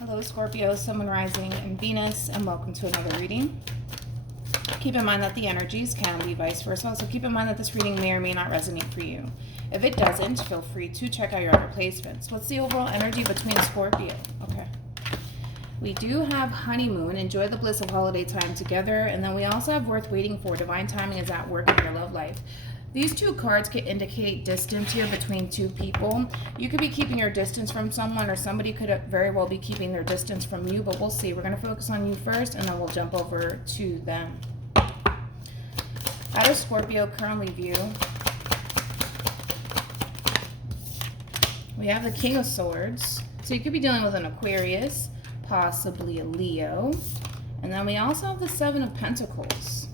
Hello Scorpio, Sun, Moon, Rising, and Venus, and welcome to another reading. Keep in mind that the energies can be vice versa, so keep in mind that this reading may or may not resonate for you. If it doesn't, feel free to check out your other placements. What's the overall energy between Scorpio? Okay. We do have honeymoon, enjoy the bliss of holiday time together, and then we also have worth waiting for, divine timing is at work in your love life. These two cards could indicate distance here between two people. You could be keeping your distance from someone, or somebody could very well be keeping their distance from you, but we'll see. We're going to focus on you first, and then we'll jump over to them. How does Scorpio currently view? We have the King of Swords. So you could be dealing with an Aquarius, possibly a Leo. And then we also have the Seven of Pentacles.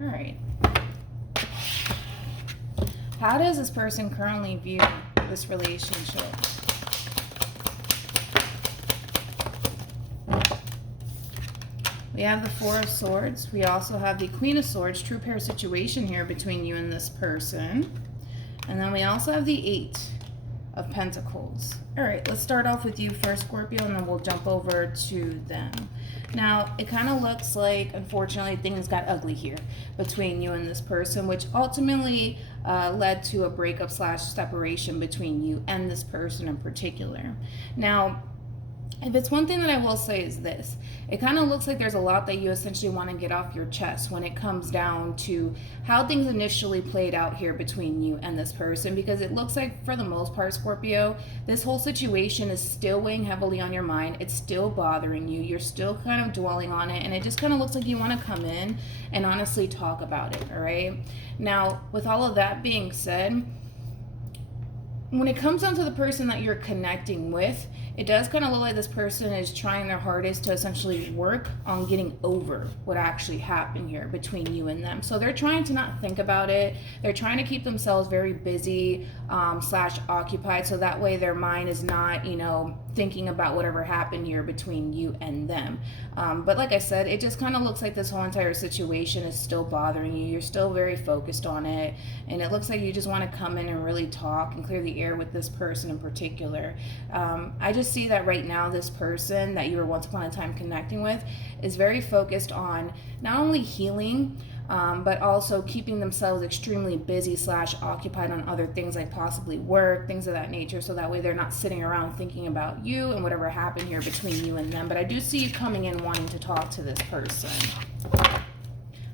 All right. How does this person currently view this relationship? We have the Four of Swords. We also have the Queen of Swords, true pair situation here between you and this person. And then we also have the Eight of Pentacles. All right, let's start off with you first, Scorpio, and then we'll jump over to them. Now, it kind of looks like, unfortunately, things got ugly here between you and this person, which ultimately led to a breakup / separation between you and this person in particular. Now, if it's one thing that I will say is this, it kind of looks like there's a lot that you essentially want to get off your chest when it comes down to how things initially played out here between you and this person, because it looks like for the most part, Scorpio, this whole situation is still weighing heavily on your mind. It's still bothering you. You're still kind of dwelling on it, and it just kind of looks like you want to come in and honestly talk about it, all right? Now, with all of that being said, when it comes down to the person that you're connecting with, it does kind of look like this person is trying their hardest to essentially work on getting over what actually happened here between you and them. So they're trying to not think about it. They're trying to keep themselves very busy / occupied, so that way their mind is not, thinking about whatever happened here between you and them. But like I said, it just kind of looks like this whole entire situation is still bothering you. You're still very focused on it, and it looks like you just want to come in and really talk and clear the air with this person in particular. I just see that right now this person that you were once upon a time connecting with is very focused on not only healing, but also keeping themselves extremely busy / occupied on other things like possibly work, things of that nature, so that way they're not sitting around thinking about you and whatever happened here between you and them. But I do see you coming in wanting to talk to this person.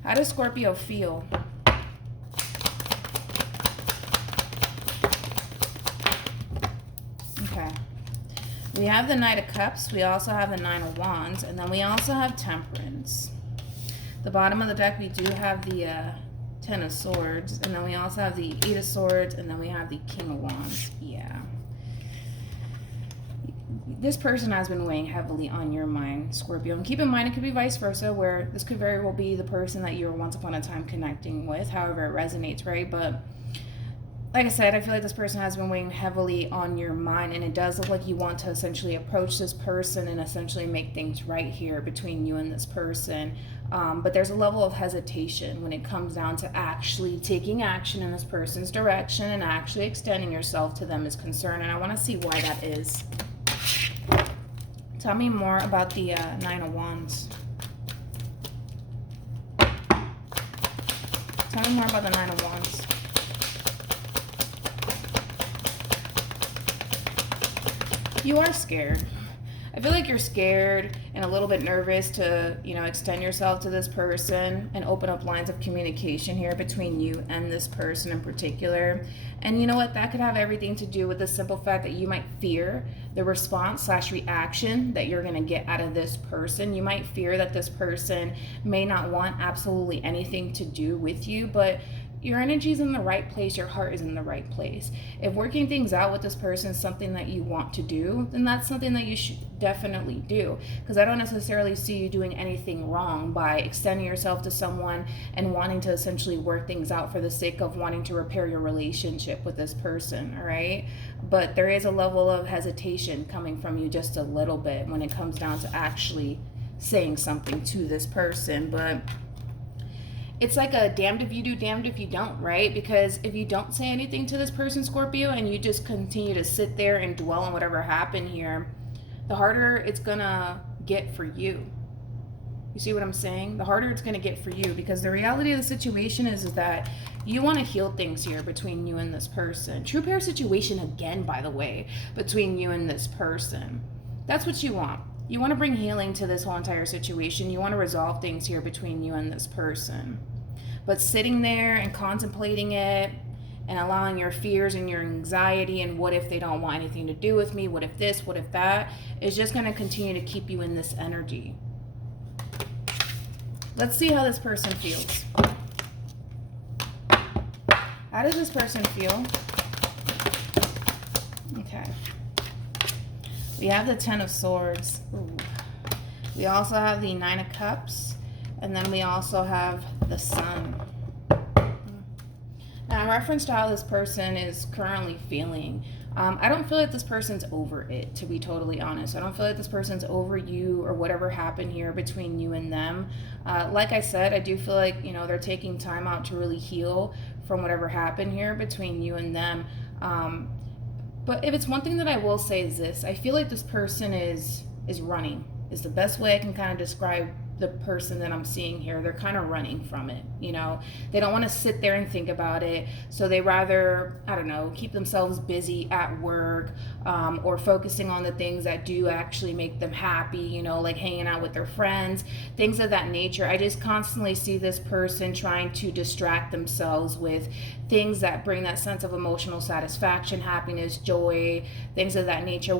How does Scorpio feel? Okay. We have the Knight of Cups, we also have the Nine of Wands, and then we also have Temperance. The bottom of the deck, we do have the Ten of Swords, and then we also have the Eight of Swords, and then we have the King of Wands. Yeah. This person has been weighing heavily on your mind, Scorpio. And keep in mind, it could be vice versa, where this could very well be the person that you were once upon a time connecting with, however it resonates, right? But like I said, I feel like this person has been weighing heavily on your mind, and it does look like you want to essentially approach this person and essentially make things right here between you and this person. But there's a level of hesitation when it comes down to actually taking action in this person's direction and actually extending yourself to them is concerned, and I want to see why that is. Tell me more about the Nine of Wands. Tell me more about the Nine of Wands. You are scared. I feel like you're scared and a little bit nervous to, extend yourself to this person and open up lines of communication here between you and this person in particular. And you know what? That could have everything to do with the simple fact that you might fear the response / reaction that you're going to get out of this person. You might fear that this person may not want absolutely anything to do with you, but your energy is in the right place, your heart is in the right place. If working things out with this person is something that you want to do, then that's something that you should definitely do. Because I don't necessarily see you doing anything wrong by extending yourself to someone and wanting to essentially work things out for the sake of wanting to repair your relationship with this person, all right? But there is a level of hesitation coming from you just a little bit when it comes down to actually saying something to this person. But it's like a damned if you do, damned if you don't, right? Because if you don't say anything to this person, Scorpio, and you just continue to sit there and dwell on whatever happened here, the harder it's gonna get for you. You see what I'm saying? The harder it's going to get for you, because the reality of the situation is that you want to heal things here between you and this person. True pair situation again, by the way, between you and this person. That's what you want. You want to bring healing to this whole entire situation. You want to resolve things here between you and this person. But sitting there and contemplating it and allowing your fears and your anxiety and what if they don't want anything to do with me, what if this, what if that, is just going to continue to keep you in this energy. Let's see how this person feels. How does this person feel? Okay. We have the Ten of Swords. Ooh. We also have the Nine of Cups. And then we also have the Sun. Now, in reference to how this person is currently feeling, I don't feel like this person's over it, to be totally honest. I don't feel like this person's over you or whatever happened here between you and them. Like I said, I do feel like, they're taking time out to really heal from whatever happened here between you and them. But if it's one thing that I will say is this: I feel like this person is running. Is the best way I can kind of describe the person that I'm seeing here. They're kind of running from it, They don't want to sit there and think about it, so they rather, I don't know, keep themselves busy at work, or focusing on the things that do actually make them happy, like hanging out with their friends, things of that nature. I just constantly see this person trying to distract themselves with things that bring that sense of emotional satisfaction, happiness, joy, things of that nature.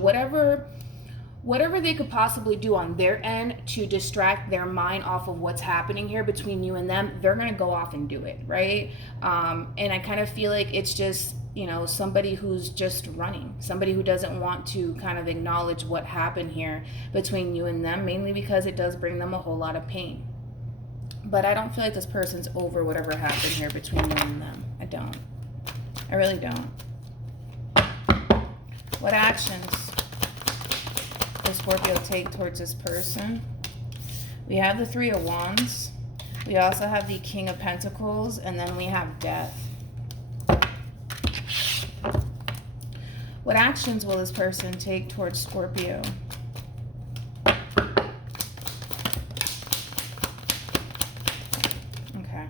Whatever they could possibly do on their end to distract their mind off of what's happening here between you and them, they're going to go off and do it, right? And I kind of feel like it's just, somebody who's just running, somebody who doesn't want to kind of acknowledge what happened here between you and them, mainly because it does bring them a whole lot of pain. But I don't feel like this person's over whatever happened here between you and them. I don't. I really don't. What actions does Scorpio take towards this person? We have the Three of Wands. We also have the King of Pentacles, and then we have Death. What actions will this person take towards Scorpio? Okay.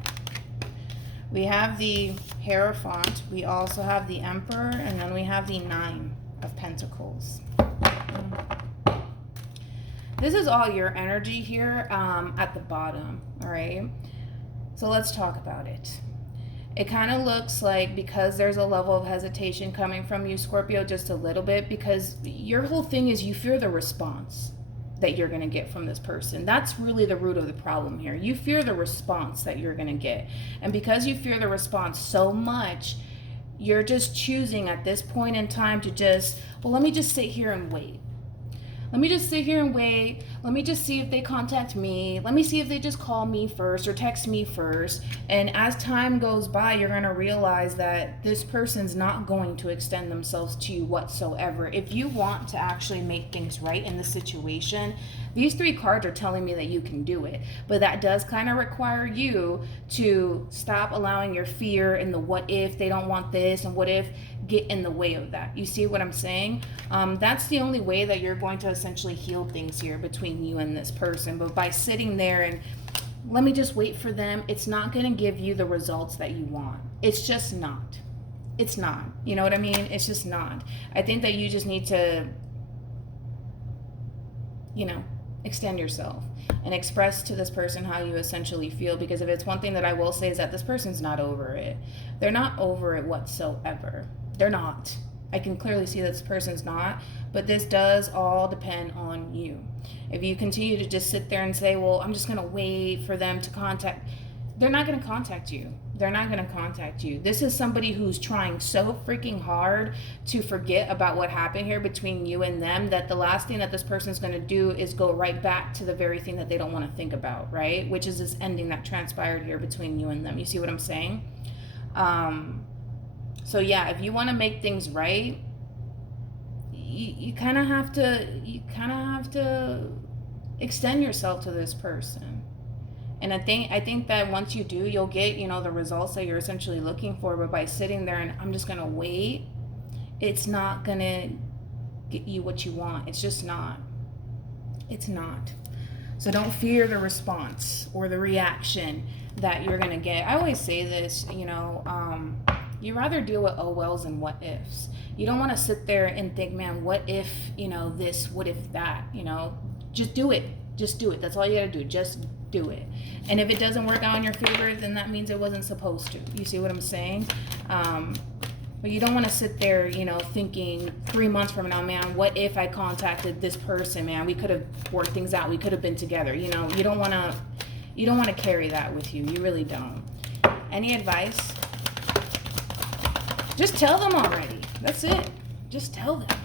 We have the Hierophant. We also have the Emperor, and then we have the Nine of Pentacles. This is all your energy here at the bottom, all right? So let's talk about it. It kind of looks like, because there's a level of hesitation coming from you, Scorpio, just a little bit, because your whole thing is you fear the response that you're going to get from this person. That's really the root of the problem here. You fear the response that you're going to get. And because you fear the response so much, you're just choosing at this point in time to just, well, let me just sit here and wait. Let me just sit here and wait. Let me just see if they contact me. Let me see if they just call me first or text me first. And as time goes by, you're going to realize that this person's not going to extend themselves to you whatsoever. If you want to actually make things right in the situation, these three cards are telling me that you can do it. But that does kind of require you to stop allowing your fear and the what if they don't want this and what if get in the way of that. You see what I'm saying? That's the only way that you're going to essentially heal things here between you and this person. But by sitting there and let me just wait for them, it's not going to give you the results that you want. It's just not. It's not. You know what I mean? It's just not. I think that you just need to, extend yourself and express to this person how you essentially feel. Because if it's one thing that I will say is that this person's not over it. They're not over it whatsoever. They're not. I can clearly see that this person's not, but this does all depend on you. If you continue to just sit there and say, well, I'm just going to wait for them to contact, they're not going to contact you. They're not going to contact you. This is somebody who's trying so freaking hard to forget about what happened here between you and them, that the last thing that this person's going to do is go right back to the very thing that they don't want to think about, right? Which is this ending that transpired here between you and them. You see what I'm saying? So yeah, if you want to make things right, you kind of have to extend yourself to this person. And I think that once you do, you'll get, the results that you're essentially looking for. But by sitting there and I'm just going to wait, it's not going to get you what you want. It's just not. It's not. So don't fear the response or the reaction that you're going to get. I always say this, you rather deal with oh wells and what ifs. You don't want to sit there and think, man, what if, this, what if that, just do it. Just do it. That's all you got to do. Just do it. And if it doesn't work out in your favor, then that means it wasn't supposed to. You see what I'm saying? But you don't want to sit there, thinking 3 months from now, man, what if I contacted this person, man? We could have worked things out. We could have been together. You don't want to carry that with you. You really don't. Any advice? Just tell them already. That's it. Just tell them.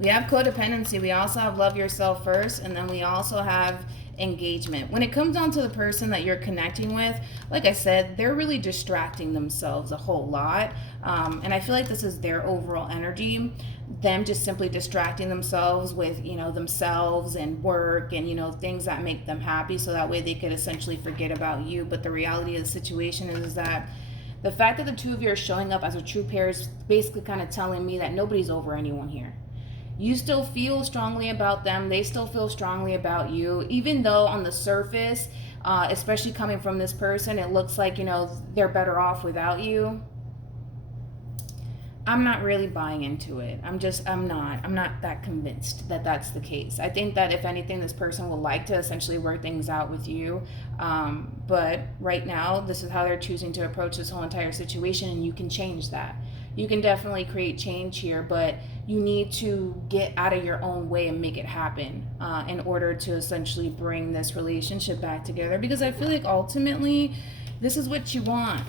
We have codependency. We also have love yourself first, and then we also have engagement. When it comes down to the person that you're connecting with, like I said, they're really distracting themselves a whole lot, and I feel like this is their overall energy, them just simply distracting themselves with themselves and work and things that make them happy, so that way they could essentially forget about you. But the reality of the situation is that the fact that the two of you are showing up as a true pair is basically kind of telling me that nobody's over anyone here. You still feel strongly about them. They still feel strongly about you. Even though on the surface, especially coming from this person, it looks like, they're better off without you. I'm not really buying into it. I'm not that convinced that that's the case. I think that if anything, this person would like to essentially work things out with you. But right now, this is how they're choosing to approach this whole entire situation, and you can change that. You can definitely create change here, but you need to get out of your own way and make it happen in order to essentially bring this relationship back together. Because I feel like ultimately, this is what you want.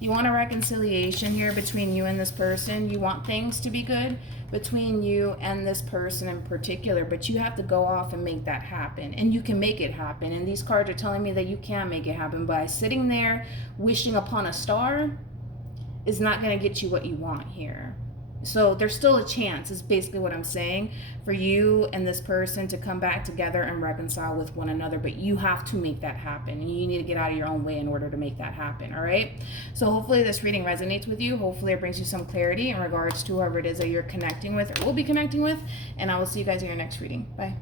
You want a reconciliation here between you and this person. You want things to be good between you and this person in particular, but you have to go off and make that happen. And you can make it happen. And these cards are telling me that you can make it happen by sitting there wishing upon a star is not going to get you what you want here. So there's still a chance, is basically what I'm saying, for you and this person to come back together and reconcile with one another. But you have to make that happen. And you need to get out of your own way in order to make that happen, all right? So hopefully this reading resonates with you. Hopefully it brings you some clarity in regards to whoever it is that you're connecting with or will be connecting with. And I will see you guys in your next reading. Bye.